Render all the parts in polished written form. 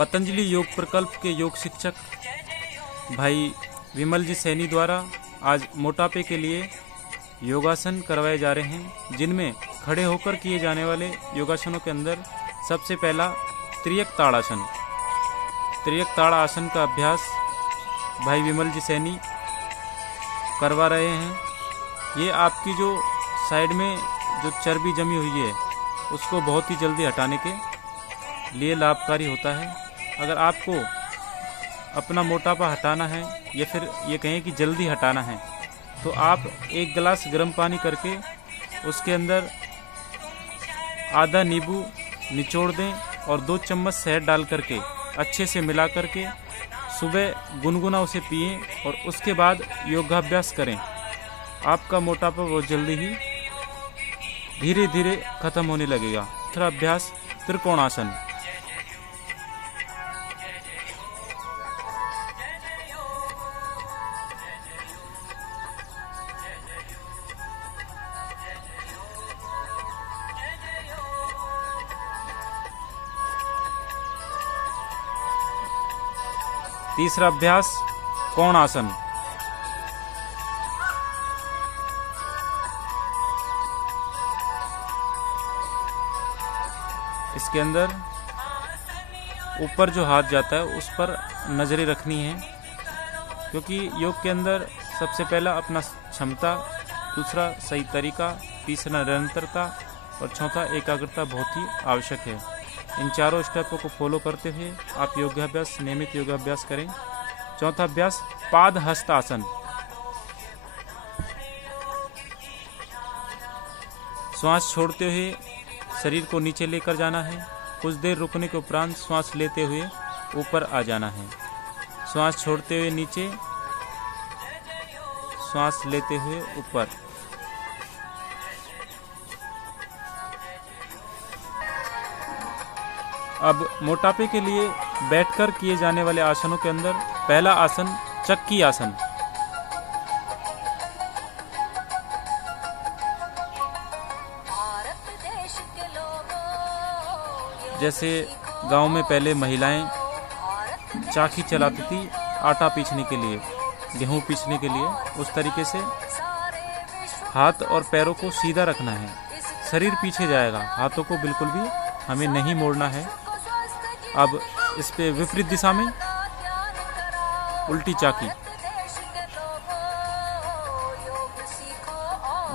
पतंजलि योग प्रकल्प के योग शिक्षक भाई विमल जी सैनी द्वारा आज मोटापे के लिए योगासन करवाए जा रहे हैं, जिनमें खड़े होकर किए जाने वाले योगासनों के अंदर सबसे पहला त्रियक ताड़ासन। त्रियक ताड़ आसन का अभ्यास भाई विमल जी सैनी करवा रहे हैं। ये आपकी जो साइड में जो चर्बी जमी हुई है उसको बहुत ही जल्दी हटाने के लिए लाभकारी होता है। अगर आपको अपना मोटापा हटाना है या फिर ये कहें कि जल्दी हटाना है, तो आप एक गिलास गर्म पानी करके उसके अंदर आधा नींबू निचोड़ दें और 2 चम्मच शहद डाल करके अच्छे से मिला करके सुबह गुनगुना उसे पिएं और उसके बाद योगाभ्यास करें। आपका मोटापा बहुत जल्दी ही धीरे धीरे खत्म होने लगेगा। दूसरा अभ्यास त्रिकोणासन। तीसरा अभ्यास कोणासन। इसके अंदर ऊपर जो हाथ जाता है उस पर नजरें रखनी है, क्योंकि योग के अंदर सबसे पहला अपना क्षमता, दूसरा सही तरीका, तीसरा निरंतरता और चौथा एकाग्रता बहुत ही आवश्यक है। इन चारों स्टेपों को फॉलो करते हुए आप योगाभ्यास, नियमित योगाभ्यास करें। चौथा अभ्यास पाद हस्त आसन। श्वास छोड़ते हुए शरीर को नीचे लेकर जाना है। कुछ देर रुकने के उपरांत श्वास लेते हुए ऊपर आ जाना है। श्वास छोड़ते हुए नीचे, श्वास लेते हुए ऊपर। अब मोटापे के लिए बैठकर किए जाने वाले आसनों के अंदर पहला आसन चक्की आसन। जैसे गांव में पहले महिलाएं चाकी चलाती थी आटा पीसने के लिए, गेहूं पीसने के लिए, उस तरीके से हाथ और पैरों को सीधा रखना है। शरीर पीछे जाएगा, हाथों को बिल्कुल भी हमें नहीं मोड़ना है। अब इस पे विपरीत दिशा में उल्टी चाकी।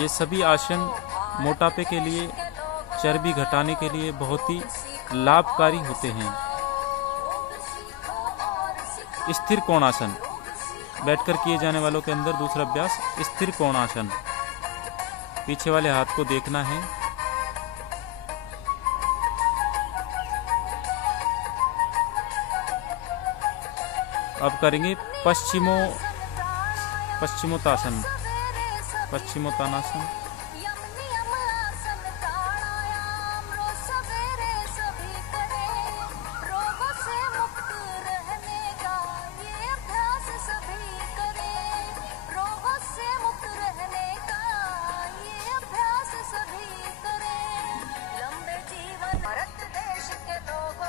ये सभी आसन मोटापे के लिए, चर्बी घटाने के लिए बहुत ही लाभकारी होते हैं। स्थिर कोणासन। बैठकर किए जाने वालों के अंदर दूसरा अभ्यास स्थिर कोणासन। पीछे वाले हाथ को देखना है। अब करेंगे पश्चिमोत्तानासन। पश्चिमोत्तानासन।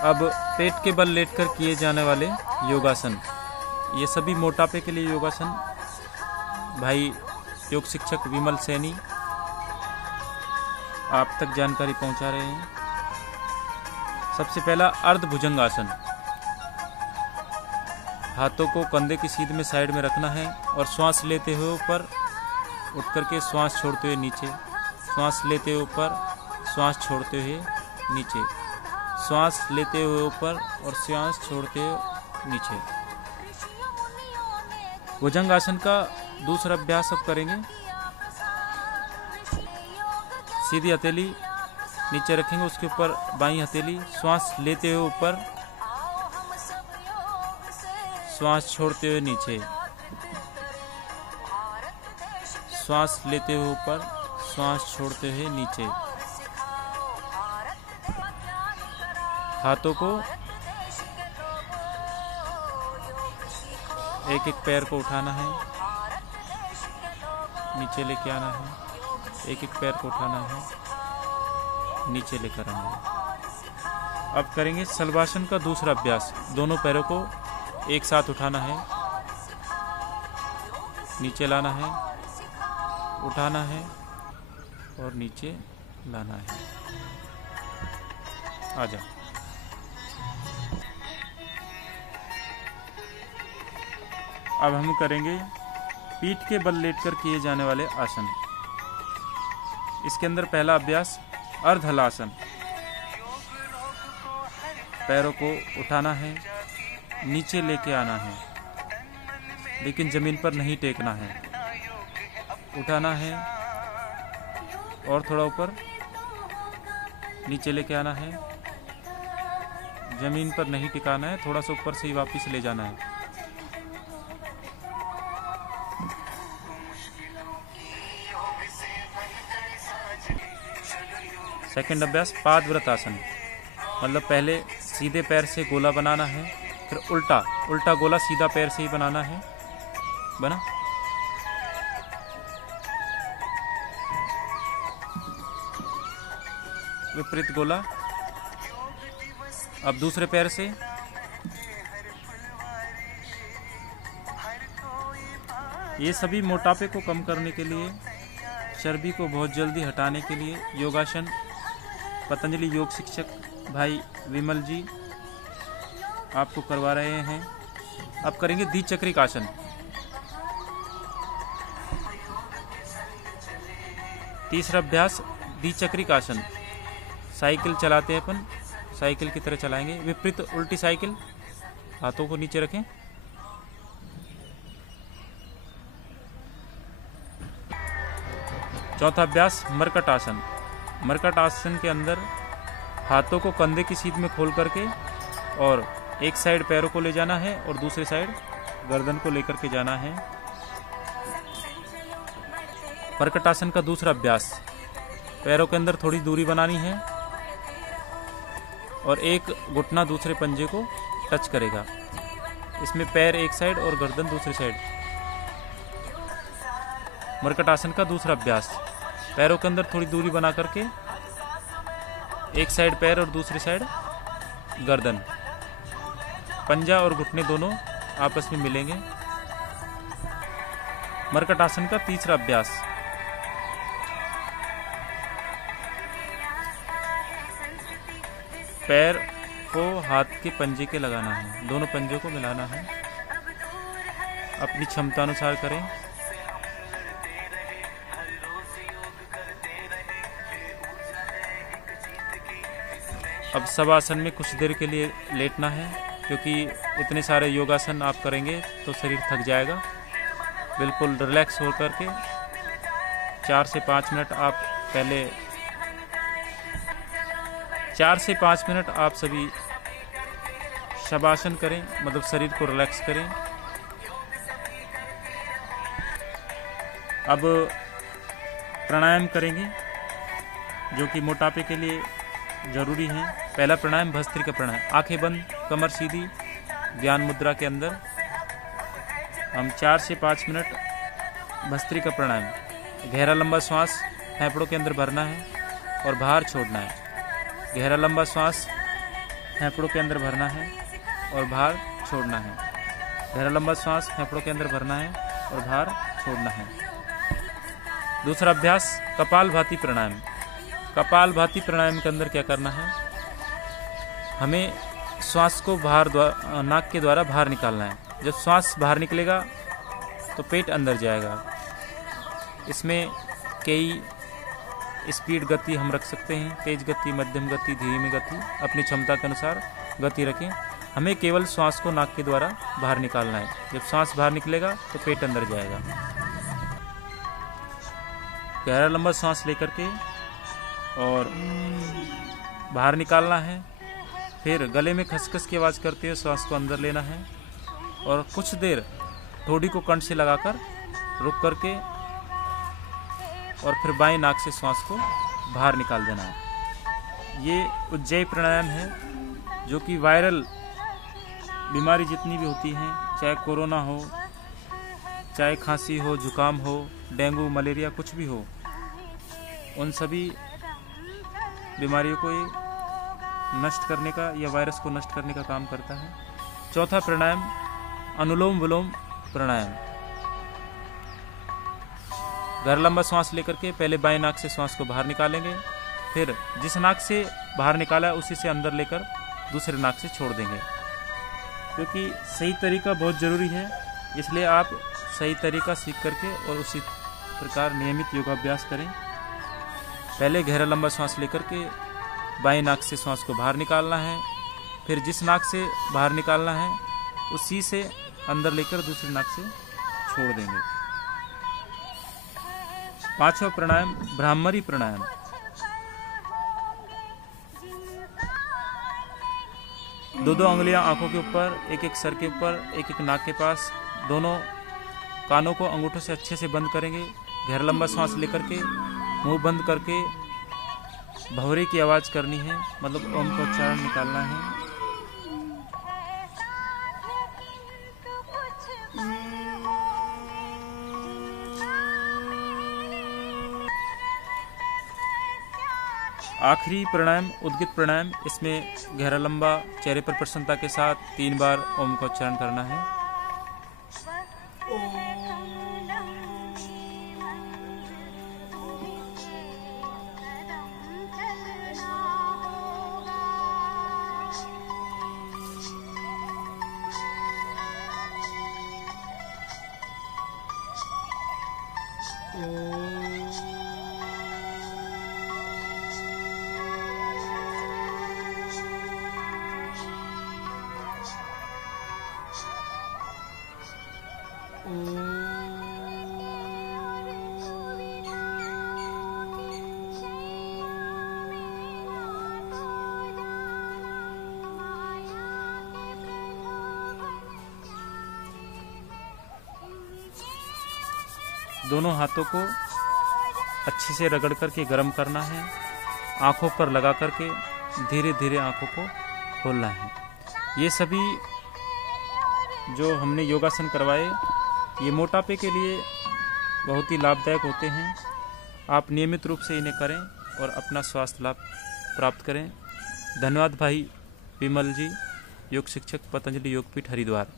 अब पेट के बल लेटकर किए जाने वाले योगासन। ये सभी मोटापे के लिए योगासन भाई योग शिक्षक विमल सैनी आप तक जानकारी पहुंचा रहे हैं। सबसे पहला अर्ध भुजंगासन। हाथों को कंधे की सीध में साइड में रखना है और श्वास लेते हुए ऊपर उठ करके श्वास छोड़ते हुए नीचे, श्वास लेते हुए ऊपर, श्वास छोड़ते हुए नीचे, श्वास लेते हुए ऊपर और श्वास छोड़ते हुए नीचे। भुजंगासन का दूसरा अभ्यास अब करेंगे। सीधी हथेली नीचे रखेंगे, उसके ऊपर बाईं हथेली, श्वास लेते हुए ऊपर, श्वास छोड़ते हुए नीचे, श्वास लेते हुए ऊपर, श्वास छोड़ते हुए नीचे। हाथों को एक एक पैर को उठाना है, नीचे लेके आना है, एक एक पैर को उठाना है, नीचे लेकर आना है। अब करेंगे शलभासन का दूसरा अभ्यास। दोनों पैरों को एक साथ उठाना है, नीचे लाना है, उठाना है और नीचे लाना है। आजा। अब हम करेंगे पीठ के बल लेटकर किए जाने वाले आसन। इसके अंदर पहला अभ्यास अर्ध हलासन। पैरों को उठाना है, नीचे लेके आना है, लेकिन जमीन पर नहीं टेकना है। उठाना है और थोड़ा ऊपर, नीचे लेके आना है, जमीन पर नहीं टिकाना है, थोड़ा सा ऊपर से ही वापस ले जाना है। सेकंड अभ्यास पादव्रत आसन। मतलब पहले सीधे पैर से गोला बनाना है, फिर उल्टा गोला सीधा पैर से ही बनाना है। बना। विपरीत गोला। अब दूसरे पैर से। ये सभी मोटापे को कम करने के लिए, चर्बी को बहुत जल्दी हटाने के लिए योगासन पतंजलि योग शिक्षक भाई विमल जी आपको करवा रहे हैं। अब करेंगे द्विचक्रिक आसन। तीसरा अभ्यास द्विचक्रिक आसन। साइकिल चलाते हैं अपन, साइकिल की तरह चलाएंगे। विपरीत उल्टी साइकिल। हाथों को नीचे रखें। चौथा अभ्यास मरकट आसन। मरकट आसन के अंदर हाथों को कंधे की सीध में खोल करके और एक साइड पैरों को ले जाना है और दूसरी साइड गर्दन को लेकर के जाना है। मरकट आसन का दूसरा अभ्यास। पैरों के अंदर थोड़ी दूरी बनानी है और एक घुटना दूसरे पंजे को टच करेगा। इसमें पैर एक साइड और गर्दन दूसरी साइड। मरकट आसन का दूसरा अभ्यास। पैरों के अंदर थोड़ी दूरी बना करके एक साइड पैर और दूसरी साइड गर्दन। पंजा और घुटने दोनों आपस में मिलेंगे। मरकट आसन का तीसरा अभ्यास। पैर को हाथ के पंजे के लगाना है, दोनों पंजों को मिलाना है। अपनी क्षमता अनुसार करें। अब शवासन में कुछ देर के लिए लेटना है, क्योंकि इतने सारे योगासन आप करेंगे तो शरीर थक जाएगा। बिल्कुल रिलैक्स हो करके 4 से 5 मिनट आप पहले 4 से 5 मिनट आप सभी शवासन करें, मतलब शरीर को रिलैक्स करें। अब प्राणायाम करेंगे जो कि मोटापे के लिए जरूरी है। पहला प्राणायाम भस्त्रिका प्राणायाम। आंखें बंद, कमर सीधी, ज्ञान मुद्रा के अंदर हम 4 से 5 मिनट भस्त्रिका प्राणायाम। गहरा लंबा श्वास फेफड़ों के अंदर भरना है और बाहर छोड़ना है। गहरा लंबा श्वास फेफड़ों के अंदर भरना है और बाहर छोड़ना है। गहरा लंबा श्वास फेफड़ों के अंदर भरना है और बाहर छोड़ना है। दूसरा अभ्यास कपालभाति प्राणायाम। कपालभाति प्राणायाम के अंदर क्या करना है, हमें श्वास को बाहर नाक के द्वारा बाहर निकालना है। जब श्वास बाहर निकलेगा तो पेट अंदर जाएगा। इसमें कई स्पीड गति हम रख सकते हैं, तेज गति, मध्यम गति, धीमी गति, अपनी क्षमता के अनुसार गति रखें। हमें केवल श्वास को नाक के द्वारा बाहर निकालना है। जब श्वास बाहर निकलेगा तो पेट अंदर जाएगा। गहरा लंबा सांस लेकर के और बाहर निकालना है। फिर गले में खसखस की आवाज़ करते हुए श्वास को अंदर लेना है और कुछ देर ठोड़ी को कंठ से लगाकर रुक करके और फिर बाएं नाक से श्वास को बाहर निकाल देना है। ये उज्जयी प्राणायाम है जो कि वायरल बीमारी जितनी भी होती हैं, चाहे कोरोना हो, चाहे खांसी हो, जुकाम हो, डेंगू, मलेरिया, कुछ भी हो, उन सभी बीमारियों को ये नष्ट करने का या वायरस को नष्ट करने का काम करता है। चौथा प्राणायाम अनुलोम विलोम प्राणायाम। गहरा लंबा श्वास लेकर के पहले बाएं नाक से श्वास को बाहर निकालेंगे, फिर जिस नाक से बाहर निकाला है उसी से अंदर लेकर दूसरे नाक से छोड़ देंगे। क्योंकि सही तरीका बहुत ज़रूरी है, इसलिए आप सही तरीका सीख करके और उसी प्रकार नियमित योगाभ्यास करें। पहले गहरा लंबा श्वास लेकर के बाएं नाक से श्वास को बाहर निकालना है, फिर जिस नाक से बाहर निकालना है उसी से अंदर लेकर दूसरी नाक से छोड़ देंगे। पांचवा प्राणायाम ब्राह्मरी प्राणायाम। दो अंगुलियां आंखों के ऊपर, एक एक सर के ऊपर, एक एक नाक के पास, दोनों कानों को अंगूठों से अच्छे से बंद करेंगे। गहरा लंबा सांस लेकर के मुंह बंद करके भंवरे की आवाज़ करनी है, मतलब ओम का उच्चारण निकालना है। आखिरी प्राणायाम उद्गित प्राणायाम। इसमें गहरा लंबा चेहरे पर प्रसन्नता के साथ 3 बार ओम का उच्चारण करना है। दोनों हाथों को अच्छे से रगड़ करके गर्म करना है। आंखों पर लगा करके धीरे धीरे आंखों को खोलना है। ये सभी जो हमने योगासन करवाए ये मोटापे के लिए बहुत ही लाभदायक होते हैं। आप नियमित रूप से इन्हें करें और अपना स्वास्थ्य लाभ प्राप्त करें। धन्यवाद भाई विमल जी, योग शिक्षक, पतंजलि योगपीठ हरिद्वार।